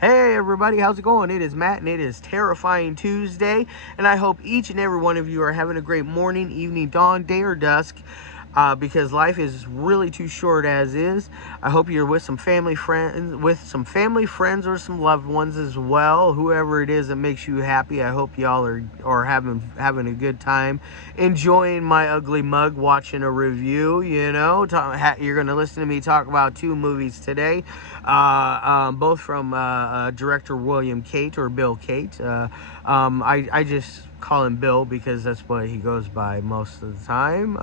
Hey everybody, how's it going? It is Matt and it is Terrifying Tuesday, and I hope each and every one of you are having a great morning, evening, dawn, day, or dusk, because life is really too short as is. I hope you're with some family friends, or some loved ones as well. Whoever it is that makes you happy, I hope y'all are having a good time, enjoying my ugly mug, watching a review. You're gonna listen to me talk about two movies today, both from director William Cate, or Bill Cate. I just call him Bill because that's what he goes by most of the time.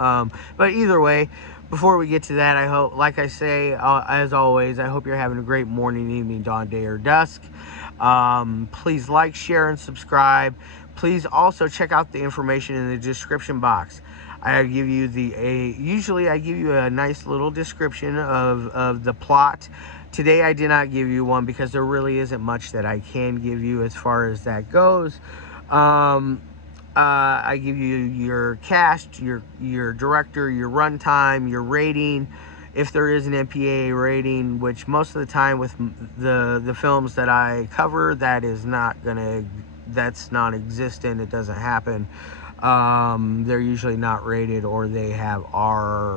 But either way, before we get to that, I hope, like I say, as always, I hope you're having a great morning, evening, dawn, day, or dusk. Please like, share, and subscribe. Please also check out the information in the description box. Usually I give you a nice little description of the plot. Today I did not give you one because there really isn't much that I can give you as far as that goes. I give you your cast, your director, your runtime, your rating, if there is an MPAA rating, which most of the time with the films that I cover, that's non-existent. It doesn't happen. They're usually not rated, or they have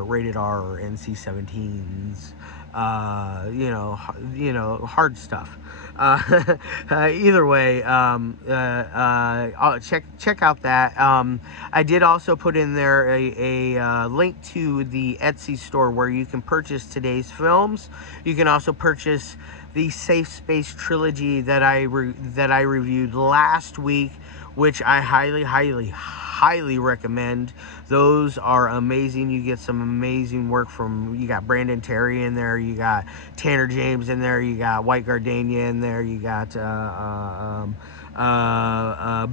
rated R or NC-17s. Hard stuff. Either way, check out that. I did also put in there a link to the Etsy store where you can purchase today's films. You can also purchase the Safe Space trilogy that I reviewed last week, which I highly recommend. Those are amazing. You get some amazing work you got Brandon Terry in there, you got Tanner James in there, you got White Gardenia in there, you got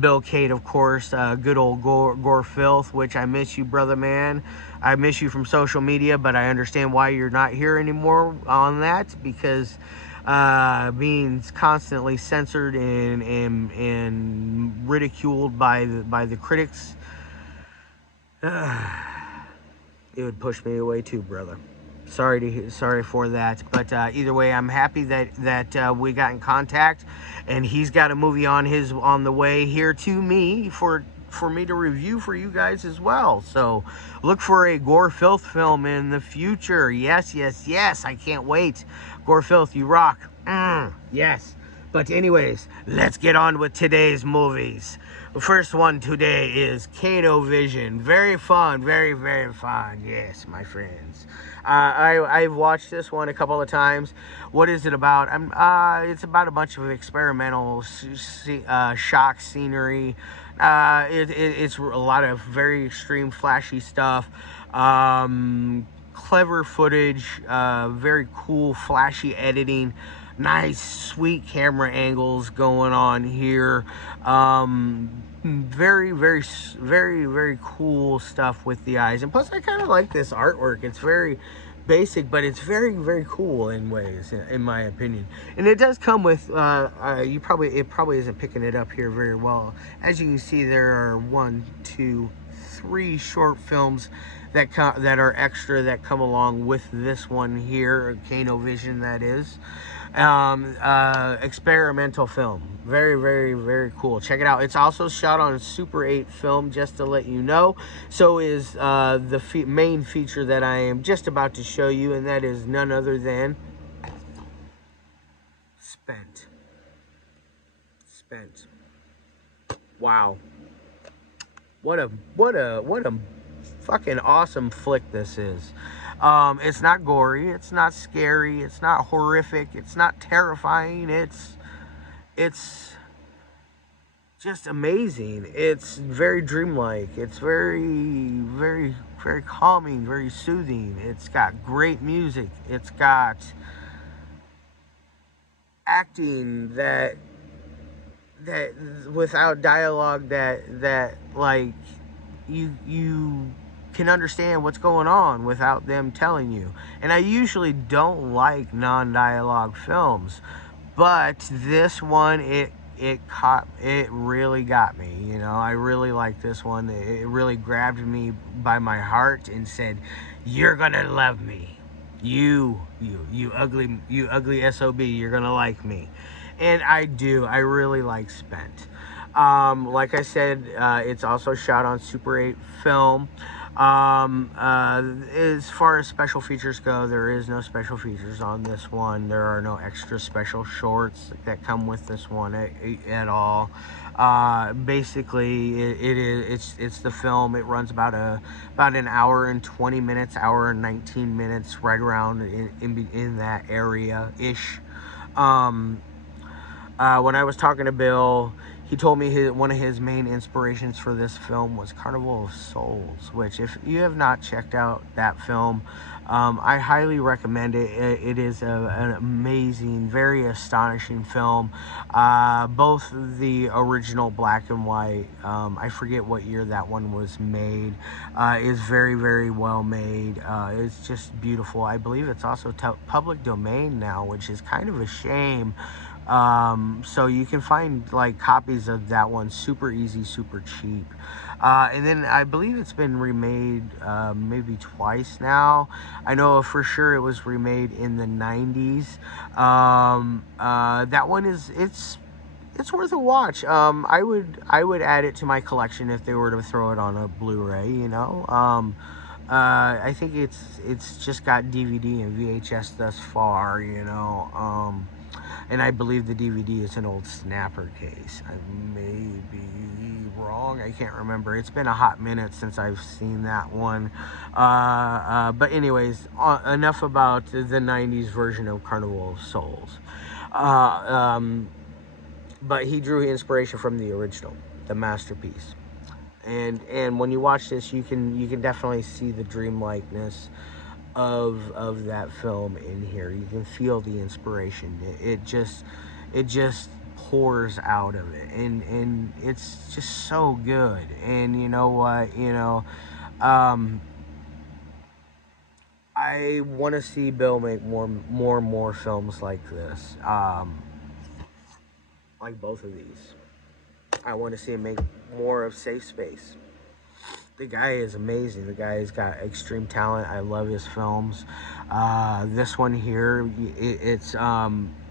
Bill Cate, of course, good old Gore Filth, which I miss you, brother man. I miss you from social media, but I understand why you're not here anymore on that, because being constantly censored and ridiculed by the critics, it would push me away too, brother. Sorry for that, but either way, I'm happy that we got in contact, and he's got a movie on the way here to me for me to review for you guys as well. So look for a Gore Filth film in the future. Yes, I can't wait. Gore Filth, you rock. Yes. But anyways, let's get on with today's movies. The first one today is Cate Vision. Very fun, very, very fun. Yes, my friends. I've watched this one a couple of times. What is it about? It's about a bunch of experimental shock scenery. It's a lot of very extreme, flashy stuff. Clever footage. Very cool, flashy editing. Nice, sweet camera angles going on here. Very, very, very, very cool stuff with the eyes. And plus, I kind of like this artwork. It's very basic, but it's very, very cool in ways, in my opinion. And it does come with, it probably isn't picking it up here very well. As you can see, there are 1, 2, 3 short films that are extra that come along with this one here, Cate Vision, that is. Experimental film. Very, very, very cool. Check it out. It's also shot on Super 8 film, just to let you know. So is the main feature that I am just about to show you, and that is none other than Spent. Wow. What a fucking awesome flick this is. It's not gory, it's not scary, it's not horrific, it's not terrifying, it's just amazing. It's very dreamlike. It's very, very, very calming, very soothing. It's got great music. It's got acting that without dialogue that like you can understand what's going on without them telling you. And I usually don't like non-dialogue films, but this one, it really got me. I really like this one. It really grabbed me by my heart and said, "You're gonna love me. You ugly SOB. You're gonna like me." And I really like Spent. Like I said, it's also shot on Super 8 film. As far as special features go, there is no special features on this one. There are no extra special shorts that come with this one at all. Basically, it's the film. It runs about an hour and 20 minutes, hour and 19 minutes, right around in that area ish. Um, when I was talking to Bill, he told me one of his main inspirations for this film was Carnival of Souls, which, if you have not checked out that film, I highly recommend it. It is an amazing, very astonishing film. Both the original black and white, I forget what year that one was made, is very, very well made. It's just beautiful. I believe it's also public domain now, which is kind of a shame. So you can find like copies of that one super easy, super cheap. And then I believe it's been remade maybe twice now. I know for sure it was remade in the 90s. That one it's worth a watch. I would add it to my collection if they were to throw it on a Blu-ray, you know. I think it's just got DVD and VHS thus far, you know. And I believe the DVD is an old snapper case. I may be wrong. I can't remember. It's been a hot minute since I've seen that one. But anyways, enough about the 90s version of Carnival of Souls. But he drew inspiration from the original, the masterpiece. And when you watch this, you can definitely see the dreamlikeness of that film in here. You can feel the inspiration. It just pours out of it, and it's just so good. And you know what, um, I want to see Bill make more films like this, like both of these. I want to see him make more of Safe Space. The guy is amazing. The guy's got extreme talent. I love his films. This one here, it's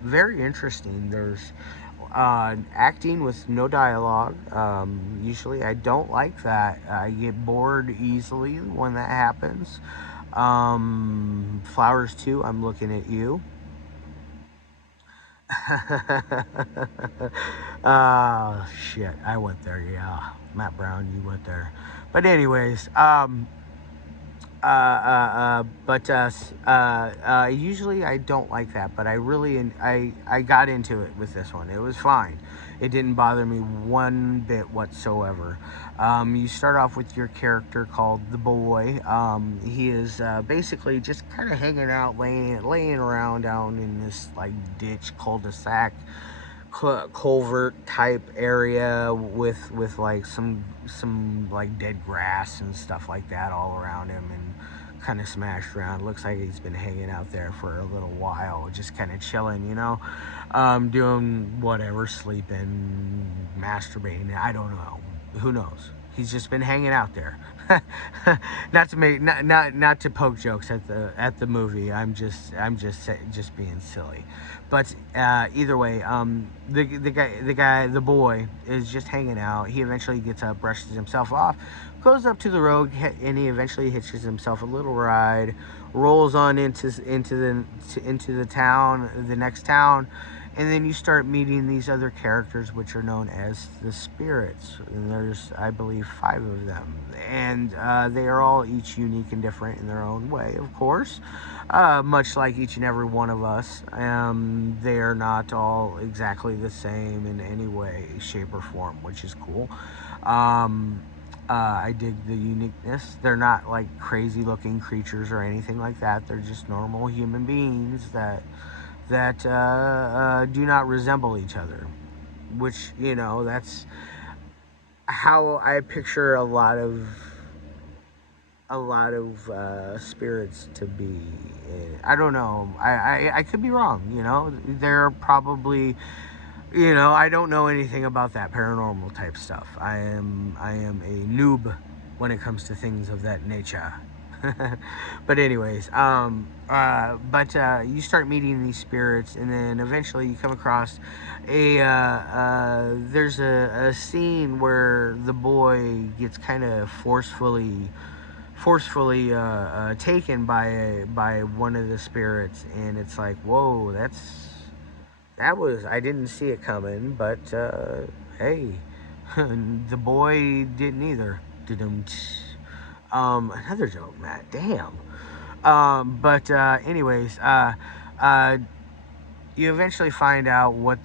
very interesting. There's acting with no dialogue. Usually I don't like that. I get bored easily when that happens. Flowers 2, I'm looking at you. Shit, I went there. Yeah, Matt Brown, you went there. But anyways, usually I don't like that, but I got into it with this one. It was fine. It didn't bother me one bit whatsoever. You start off with your character called the boy. He is basically just kind of hanging out, laying around down in this like ditch cul-de-sac culvert type area with like some like dead grass and stuff like that all around him, and kind of smashed around. Looks like he's been hanging out there for a little while, just kind of chilling, doing whatever, sleeping, masturbating. I don't know. Who knows? He's just been hanging out there. Not to make not to poke jokes at the movie. I'm just being silly. But either way, the boy is just hanging out. He eventually gets up, brushes himself off, goes up to the road, and he eventually hitches himself a little ride, rolls on into the town, the next town. And then you start meeting these other characters, which are known as the spirits. And there's, I believe, 5 of them. And they are all each unique and different in their own way, of course. Much like each and every one of us. They are not all exactly the same in any way, shape, or form, which is cool. I dig the uniqueness. They're not like crazy looking creatures or anything like that. They're just normal human beings that do not resemble each other, which that's how I picture a lot of spirits to be. I don't know. I could be wrong. They're probably, I don't know anything about that paranormal type stuff. I am a noob when it comes to things of that nature. But anyways, you start meeting these spirits, and then eventually you come across there's a scene where the boy gets kind of forcefully taken by one of the spirits, and it's like, whoa, that was, I didn't see it coming, but hey, the boy didn't either. Another joke, Matt. Damn. But anyways, uh, you eventually find out what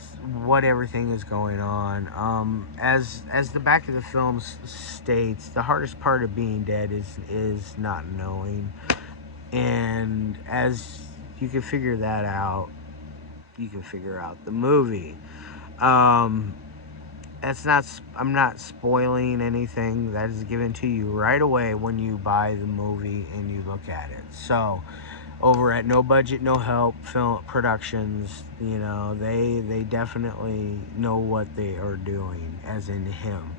everything is going on. As the back of the film states, the hardest part of being dead is not knowing, and as you can figure that out, you can figure out the movie. Um, that's not. I'm not spoiling anything. That is given to you right away when you buy the movie and you look at it. So, over at No Budget No Help Film Productions, they definitely know what they are doing, as in him.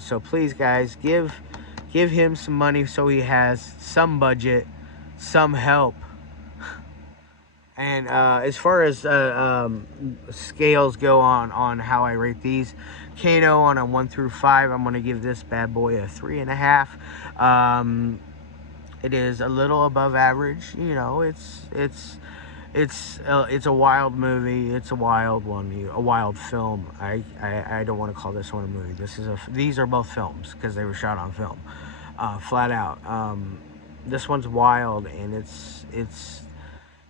So please, guys, give him some money so he has some budget, some help. And as far as scales go on how I rate these, Kano on a 1 through 5, I'm going to give this bad boy a 3.5. It is a little above average. It's a wild movie. It's a wild one, a wild film. I don't want to call this one a movie. These are both films because they were shot on film, flat out. This one's wild, and it's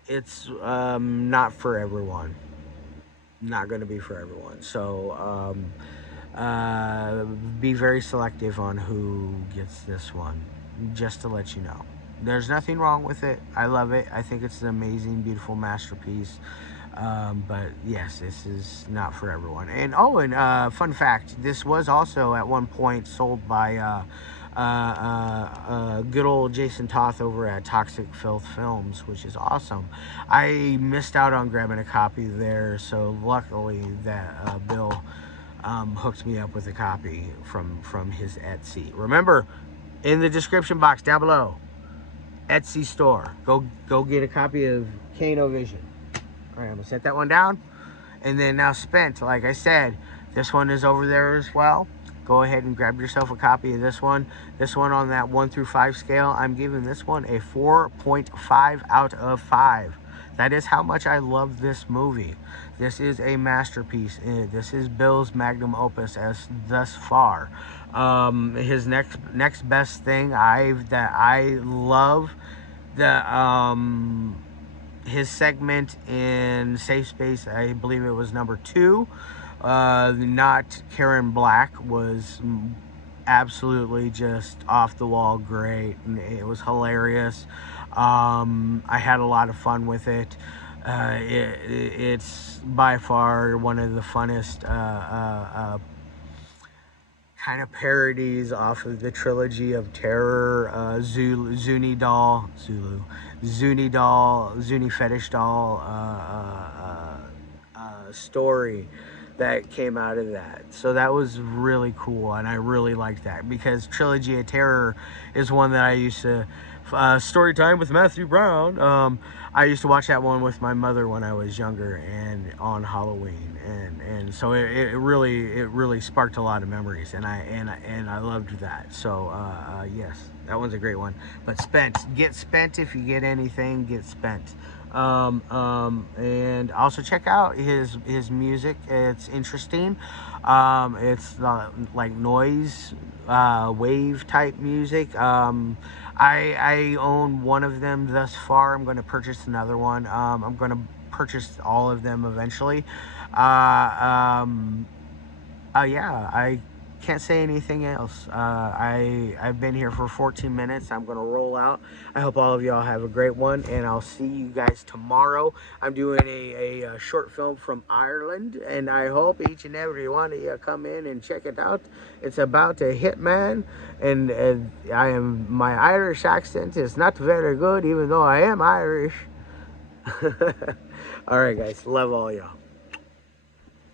not for everyone. Not going to be for everyone. So be very selective on who gets this one, just to let you know. There's nothing wrong with it. I love it. I think it's an amazing, beautiful masterpiece. But yes, this is not for everyone. And fun fact, this was also at one point sold by good old Jason Toth over at Toxic Filth Films, which is awesome. I missed out on grabbing a copy there, so luckily that Bill hooked me up with a copy from his Etsy. Remember, in the description box down below, Etsy store. Go get a copy of Kano Vision. All right, I'm gonna set that one down. And then now Spent, like I said, this one is over there as well. Go ahead and grab yourself a copy of this one. This one on that 1 through 5 scale, I'm giving this one a 4.5 out of 5. That is how much I love this movie. This is a masterpiece. This is Bill's magnum opus as thus far. His next best thing that I love, his segment in Safe Space, I believe it was number 2. Not Karen Black, was absolutely just off the wall great. It was hilarious. I had a lot of fun with it. It's by far one of the funnest kind of parodies off of the trilogy of terror, Zuni fetish doll story that came out of that. So that was really cool, and I really liked that, because Trilogy of Terror is one that I used to story time with Matthew Brown. I used to watch that one with my mother when I was younger, and on Halloween, and so it really sparked a lot of memories, and I loved that. So yes, that one's a great one. But get Spent. If you get anything, get Spent. And also check out his music. It's interesting. It's like noise wave type music. I own one of them thus far. I'm going to purchase another one. I'm going to purchase all of them eventually. Yeah, I can't say anything else. I've been here for 14 minutes. I'm going to roll out. I hope all of y'all have a great one, and I'll see you guys tomorrow. I'm doing a short film from Ireland, and I hope each and every one of you come in and check it out. It's about a hitman, and my Irish accent is not very good, even though I am Irish. All right, guys. Love all y'all.